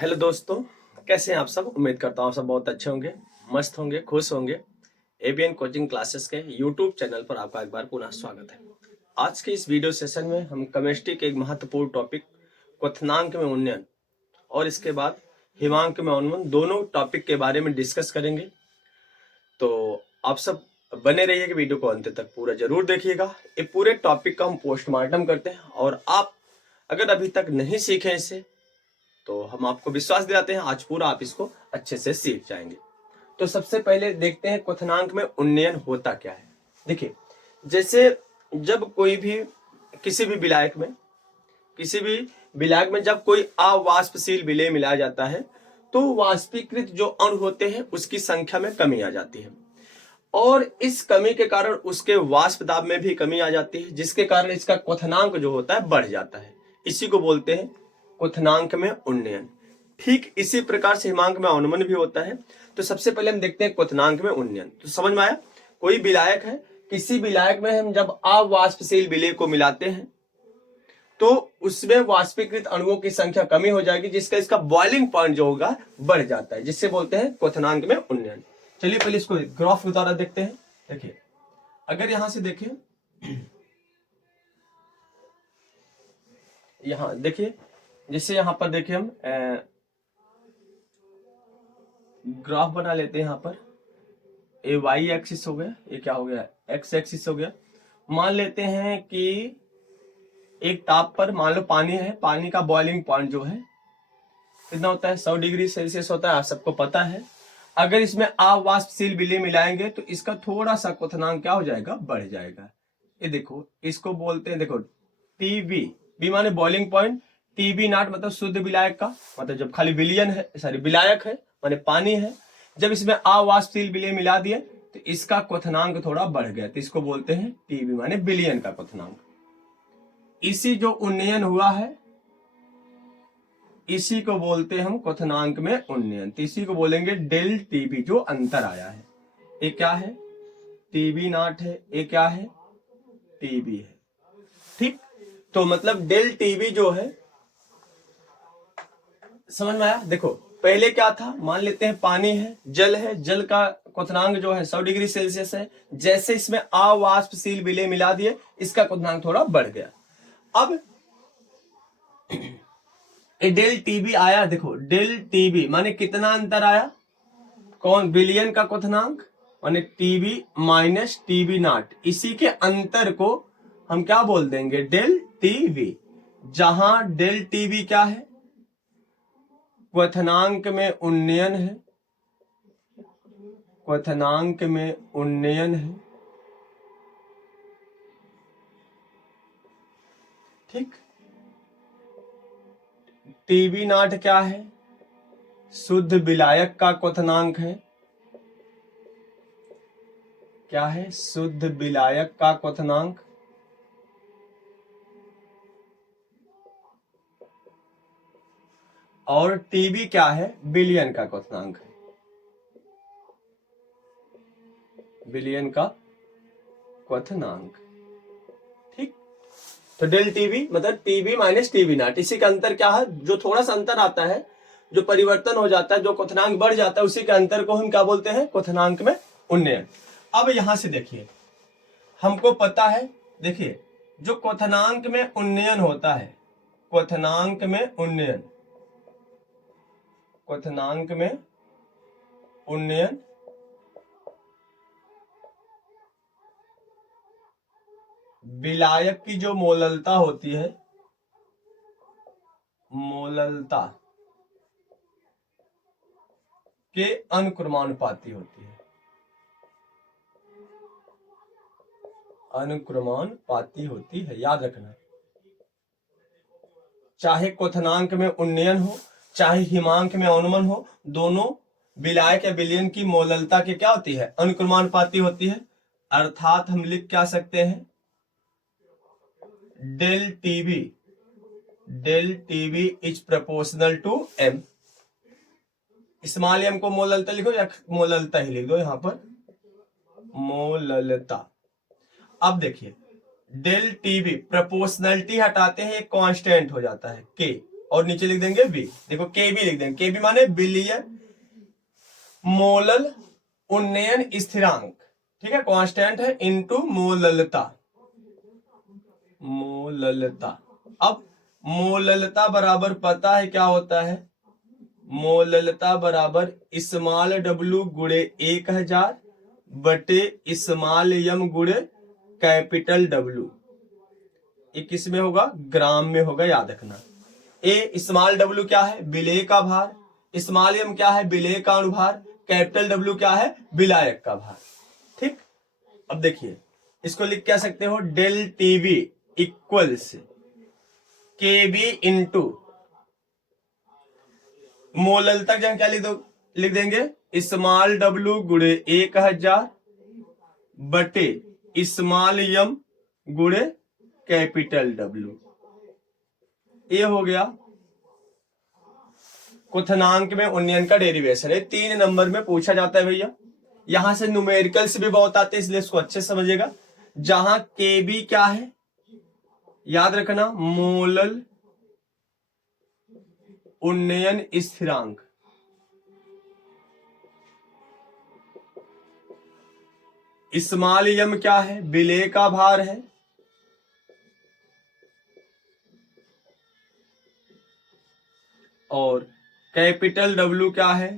Hello दोस्तों, कैसे हैं आप सब। उम्मीद करता हूँ आप सब बहुत अच्छे होंगे, मस्त होंगे, खुश होंगे। एबीएन कोचिंग क्लासेस के यूट्यूब चैनल पर आपका एक बार पुनः स्वागत है। आज के इस वीडियो सेशन में हम केमिस्ट्री के एक महत्वपूर्ण टॉपिक क्वथनांक में उन्नयन और इसके बाद हिमांक में अवनमन दोनों टॉपिक के बारे में डिस्कस करेंगे। तो आप सब बने रहिएगा, वीडियो को अंत तक पूरा जरूर देखिएगा। ये पूरे टॉपिक का हम पोस्टमार्टम करते हैं और आप अगर अभी तक नहीं सीखे इसे तो हम आपको विश्वास दिलाते हैं आज पूरा आप इसको अच्छे से सीख जाएंगे। तो सबसे पहले देखते हैं क्वथनांक में उन्नयन होता क्या है। देखिए, जैसे जब कोई भी किसी भी विलायक में जब कोई अवाष्पशील विलेय मिलाया जाता है तो वाष्पीकृत जो अणु होते हैं उसकी संख्या में कमी आ जाती है और इस कमी के कारण उसके वाष्प दाब में भी कमी आ जाती है, जिसके कारण इसका क्वथनांक जो होता है बढ़ जाता है। इसी को बोलते हैं क्वथनांक में उन्नयन। ठीक इसी प्रकार से हिमांक में अवनमन भी होता है। तो सबसे पहले हम देखते हैं क्वथनांक में उन्नयन। तो समझ में आया, कोई विलायक है, किसी विलायक में हम जब अवाष्पशील विलेय को मिलाते हैं तो उसमें वाष्पीकृत अणुओं की संख्या कमी हो जाएगी, जिसका इसका बॉइलिंग पॉइंट जो होगा बढ़ जाता है, जिससे बोलते हैं क्वथनांक में उन्नयन। चलिए पहले इसको ग्राफ के द्वारा देखते हैं। देखिए, अगर यहां से देखें, यहां देखिए, जैसे यहां पर देखिए हम ग्राफ बना लेते हैं। यहां पर ये वाई एक्सिस हो गया, ये क्या हो गया, एक्स एक्सिस हो गया। मान लेते हैं कि एक ताप पर मान लो पानी है, पानी का बॉइलिंग पॉइंट जो है कितना होता है, 100 डिग्री सेल्सियस होता है, आप सबको पता है। अगर इसमें अवाष्पशील विलेय मिलाएंगे तो इसका थोड़ा सा क्वथनांक क्या हो जाएगा, बढ़ जाएगा। ये देखो, इसको बोलते हैं, देखो टीबी, बी माने बॉइलिंग पॉइंट, टीबी नॉट मतलब शुद्ध विलायक का मतलब जब खाली विलियन है, सॉरी विलायक है माने पानी है, जब इसमें अवाष्पशील विलेय मिला दिए तो इसका क्वथनांक थोड़ा बढ़ गया, तो इसको बोलते हैं टीबी माने विलियन का क्वथनांक। इसी जो उन्नयन हुआ है इसी को बोलते हैं हम क्वथनांक में उन्नयन। तो इसी को बोलेंगे डेल टीबी, जो अंतर आया है। ये क्या है, टीबी नॉट है, ये क्या है, टीबी है। ठीक, तो मतलब डेल टीबी जो है, समझ में आया। देखो पहले क्या था, मान लेते हैं पानी है, जल का क्वथनांक जो है 100 डिग्री सेल्सियस है। जैसे इसमें अवाष्पशील विलेय मिला दिए, इसका क्वथनांक थोड़ा बढ़ गया। अब डेल टीबी आया, देखो डेल टीबी माने कितना अंतर आया, कौन, विलियन का क्वथनांक माने टीबी माइनस टीबी नॉट, इसी के अंतर को हम क्या बोल देंगे, डेल टीबी। जहां डेल टीबी क्या है, क्वथनांक में उन्नयन है, क्वथनांक में उन्नयन है। ठीक, टीबी नॉट क्या है, शुद्ध विलायक का क्वथनांक है। क्या है, शुद्ध विलायक का क्वथनांक। और टीबी क्या है, विलियन का क्वथनांक है, विलियन का क्वथनांक। ठीक, तो डेल टीबी मतलब टीबी माइनस टीबी नॉट, इसी का अंतर क्या है, जो थोड़ा सा अंतर आता है, जो परिवर्तन हो जाता है, जो क्वथनांक बढ़ जाता है, उसी के अंतर को हम क्या बोलते हैं, क्वथनांक में उन्नयन। अब यहां से देखिए, हमको पता है, देखिए जो क्वथनांक में उन्नयन होता है, क्वथनांक में उन्नयन, क्वथनांक में उन्नयन विलायक की जो मोललता होती है, मोललता के अनुक्रमानुपाती होती है, अनुक्रमानुपाती होती है, याद रखना। चाहे क्वथनांक में उन्नयन हो चाहे हिमांक में अवनमन हो, दोनों विलायक या विलयन की मोललता की क्या होती है, अनुक्रमानुपाती होती है। अर्थात हम लिख क्या सकते हैं, del TB is proportional to M. Small M को मोललता लिखो या मोललता ही लिख दो, यहां पर मोललता। अब देखिए, डेल टीबी प्रोपोर्शनलिटी हटाते हैं, एक कांस्टेंट हो जाता है के, और नीचे लिख देंगे बी। देखो केबी लिख देंगे, केबी माने बिलियन मोलल उन्नयन स्थिरांक, ठीक है, कांस्टेंट है, इनटू मोललता। मोललता, अब मोललता बराबर पता है क्या होता है, मोललता बराबर स्मॉल डब्ल्यू गुणे 1000 बटे स्मॉल एम गुणे कैपिटल डब्ल्यू। ये किस में होगा, ग्राम में होगा, याद रखना। ए स्मॉल डब्ल्यू क्या है, विलेय का भार, स्मॉल एम क्या है, विलेय का अनुभार, कैपिटल डब्ल्यू क्या है, विलायक का भार। ठीक, अब देखिए इसको लिख क्या सकते हो, डेल टीवी इक्वल्स केबी इंटू मोलल तक जहां क्या लिख देंगे, स्मॉल डब्ल्यू गुणे 1000 बटे स्मॉल एम गुणे कैपिटल डब्ल्यू। ये हो गया क्वथनांक में उन्नयन का डेरिवेशन है, 3 नंबर में पूछा जाता है भैया। यहां से न्यूमेरिकल्स भी बहुत आते हैं, इसलिए इसको अच्छे से समझिएगा। जहां केबी क्या है, याद रखना, मोलल उन्नयन स्थिरांक, स्मॉल एम क्या है, विलेय का भार है, और कैपिटल डब्ल्यू क्या है,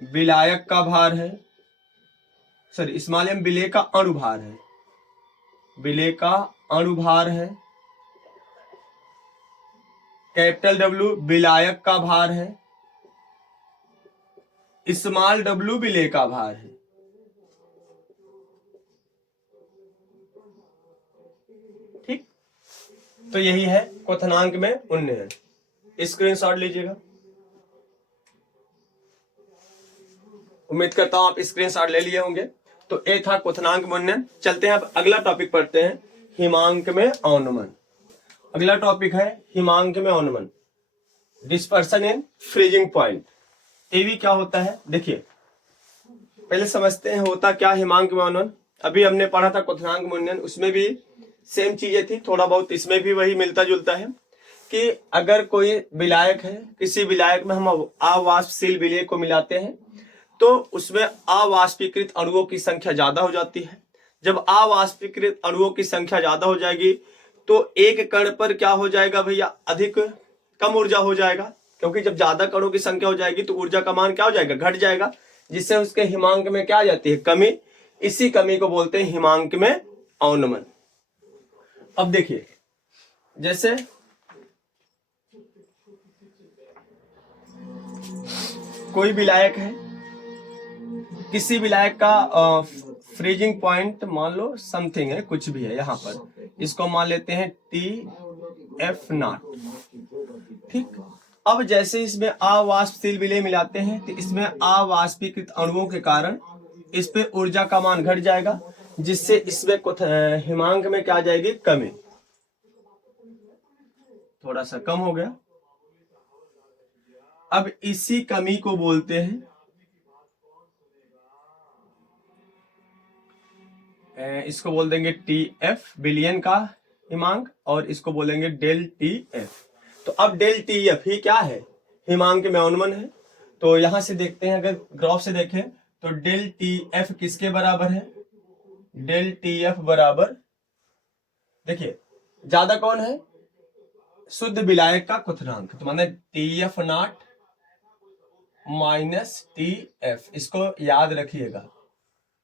विलायक का भार है, सॉरी स्मॉल एम विलेय का अणुभार है, विलेय का अणुभार है, कैपिटल डब्ल्यू विलायक का भार है, स्मॉल डब्ल्यू विलेय का भार है। ठीक, तो यही है क्वथनांक में उन्नयन। स्क्रीनशॉट लीजिएगा, उम्मीद करता हूं आप स्क्रीनशॉट ले लिए होंगे। तो ये था क्वथनांक में उन्नयन। चलते हैं अब अगला टॉपिक पढ़ते हैं, हिमांक में अवनमन। अगला टॉपिक है हिमांक में अवनमन, डिस्पर्सन इन फ्रीजिंग पॉइंट। ये भी क्या होता है, देखिए पहले समझते हैं होता क्या हिमांक में अवनमन। अभी हमने पढ़ा था क्वथनांक में उन्नयन, उसमें भी सेम चीजें थी, थोड़ा बहुत इसमें भी वही मिलता जुलता है कि अगर कोई विलायक है, किसी विलायक में हम अवाष्पशील विलेय को मिलाते हैं तो उसमें अवाष्पीकृत अणुओं की संख्या ज्यादा हो जाती है। जब अवाष्पीकृत अणुओं की संख्या ज्यादा हो जाएगी तो एक कण पर क्या हो जाएगा भैया, अधिक कम ऊर्जा हो जाएगा, क्योंकि जब ज्यादा कणों की संख्या हो जाएगी तो ऊर्जा का मान क्या हो जाएगा, घट जाएगा, जिससे उसके हिमांक में क्या आ जाती है, कमी। इसी कमी को बोलते हैं हिमांक में अवनमन। अब देखिए जैसे कोई विलायक है, किसी विलायक का फ्रीजिंग पॉइंट मान लो समथिंग है, कुछ भी है, यहां पर इसको मान लेते हैं TF0। ठीक, अब जैसे इसमें अवाष्पशील विलेय मिलाते हैं तो इसमें अवाष्पीकृत अणुओं के कारण इस पे ऊर्जा का मान घट जाएगा, जिससे इसमें हिमांक में क्या आ जाएगी, कमी, थोड़ा सा कम हो गया। अब इसी कमी को बोलते हैं, इसको बोल देंगे TF बिलियन का हिमांक, और इसको बोलेंगे डेल TF। तो अब डेल TF ही क्या है, हिमांक में अवनमन है। तो यहां से देखते हैं, अगर ग्राफ से देखें तो डेल TF किसके बराबर है, डेल TF बराबर, देखिए ज्यादा कौन है, शुद्ध विलायक का क्वथनांक, तो माने TF0 माइनस TF। इसको याद रखिएगा,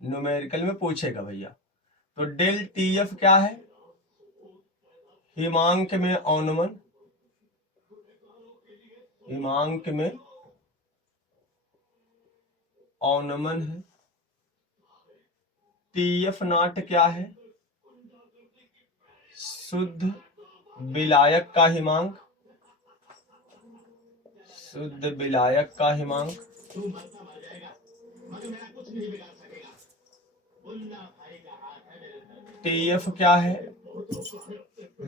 न्यूमेरिकल में पूछेगा भैया। तो डेल TF क्या है, हिमांक में अवनमन, हिमांक में अवनमन है। TF0 क्या है, शुद्ध विलायक का हिमांक, शुद्ध विलायक का हिमांक। TF क्या है,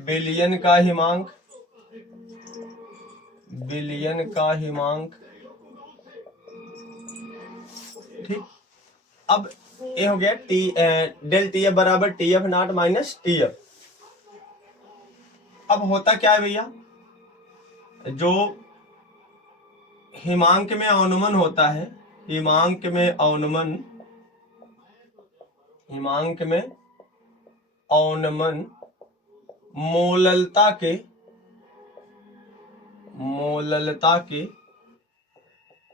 बिलियन का हिमांक, बिलियन का हिमांक। ठीक, अब ये हो गया डेल TF बराबर TF0 माइनस TF। अब होता क्या है भैया, जो हिमांक में अवनमन होता है, हिमांक में अवनमन मोललता के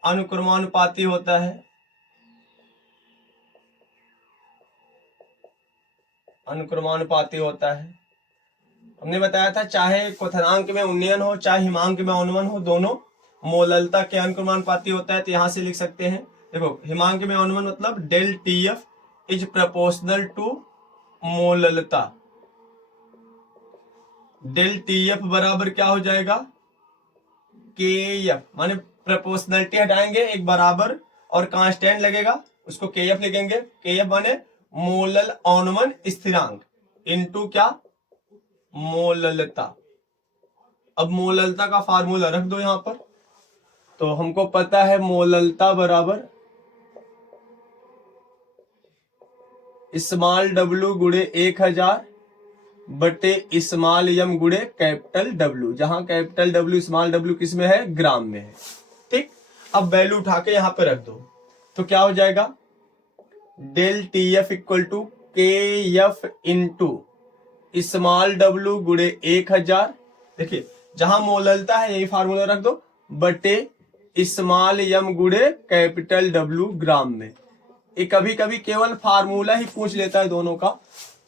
अनुक्रमानुपाती होता है, अनुक्रमानुपाती होता है। हमने बताया था चाहे क्वथनांक में उन्नयन हो चाहे हिमांक में अवनमन हो, दोनों मोललता के अनुक्रमानुपाती होता है। तो यहां से लिख सकते हैं, देखो हिमांक में अवनमन मतलब del TF is proportional to मोललता। डेल टीएफ बराबर क्या हो जाएगा, के एफ, माने प्रोपोर्शनलिटी हटाएंगे, एक बराबर और कांस्टेंट लगेगा, उसको के एफ लिखेंगे। के एफ माने मोलल अवनमन स्थिरांक इनटू क्या, मोललता। अब मोललता का फार्मूला रख दो यहां पर। तो हमको पता है मोललता बराबर स्मॉल डब्ल्यू गुणे 1000 बटे स्मॉल एम गुणे कैपिटल डब्ल्यू, जहां कैपिटल डब्ल्यू स्मॉल डब्ल्यू किस में है, ग्राम में है। ठीक, अब वैल्यू उठा के यहां पे रख दो तो क्या हो जाएगा, del T F equal to K F into small W गुणे 1000, देखिए जहां मोललता है यही फार्मूला रख दो, बटे स्मॉल एम गुणे कैपिटल डब्ल्यू ग्राम में। ये कभी कभी केवल फार्मूला ही पूछ लेता है दोनों का,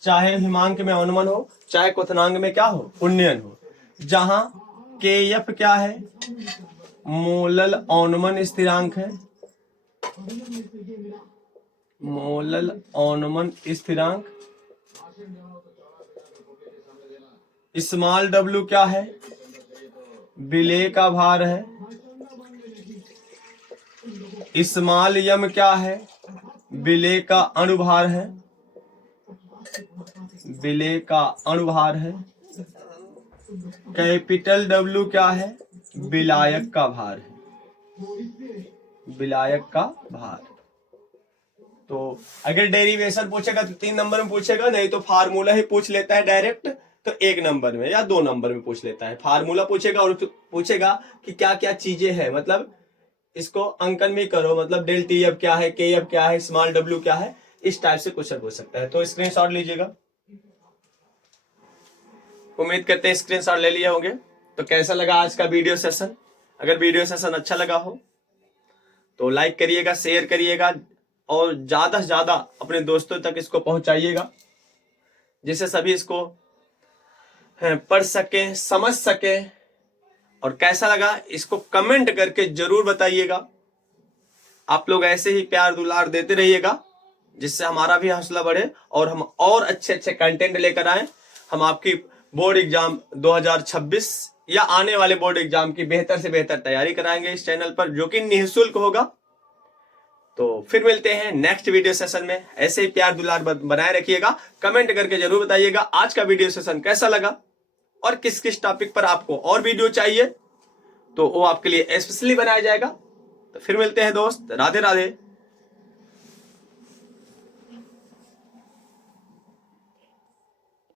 चाहे हिमांक में अवनमन हो चाहे क्वथनांक में क्या हो, उन्नयन हो। जहां के एफ क्या है, मोलल अवनमन स्थिरांक है, मोलल अवनमन स्थिरांक। स्मॉल डब्ल्यू क्या है, विलेय का भार है। स्मॉल एम क्या है, विलेय का अणुभार है, विलेय का अणुभार है। कैपिटल डब्ल्यू क्या है, विलायक का भार है, विलायक का भार। तो अगर डेरिवेशन पूछेगा तो 3 नंबर में पूछेगा, नहीं तो फार्मूला ही पूछ लेता है डायरेक्ट, तो 1 नंबर में या 2 नंबर में पूछ लेता है। फार्मूला पूछेगा और पूछेगा कि क्या क्या चीजें हैं, मतलब इसको अंकन भी करो, मतलब डेल टी एफ क्या है, के एफ क्या है, स्मॉल डब्ल्यू क्या है, इस टाइप से क्वेश्चन पूछ सकता है। तो स्क्रीनशॉट लीजिएगा, उम्मीद करते हैं स्क्रीनशॉट ले लिए होंगे। तो कैसा लगा आज का वीडियो सेशन, अगर वीडियो सेशन अच्छा लगा हो तो लाइक करिएगा, शेयर करिएगा और ज्यादा से ज्यादा अपने दोस्तों तक इसको पहुंचाइएगा, जिससे सभी इसको पढ़ सके, समझ सके। और कैसा लगा इसको कमेंट करके जरूर बताइएगा। आप लोग ऐसे ही प्यार दुलार देते रहिएगा, जिससे हमारा भी हौसला बढ़े और हम और अच्छे अच्छे कंटेंट लेकर आए। हम आपकी बोर्ड एग्जाम 2026 या आने वाले बोर्ड एग्जाम की बेहतर से बेहतर तैयारी कराएंगे इस चैनल पर, जो कि निःशुल्क होगा। तो फिर मिलते हैं नेक्स्ट वीडियो सेशन में। ऐसे ही प्यार दुलार बनाए रखिएगा, कमेंट करके जरूर बताइएगा आज का वीडियो सेशन कैसा लगा और किस किस टॉपिक पर आपको और वीडियो चाहिए, तो वो आपके लिए स्पेशली बनाया जाएगा। तो फिर मिलते हैं दोस्त, राधे राधे।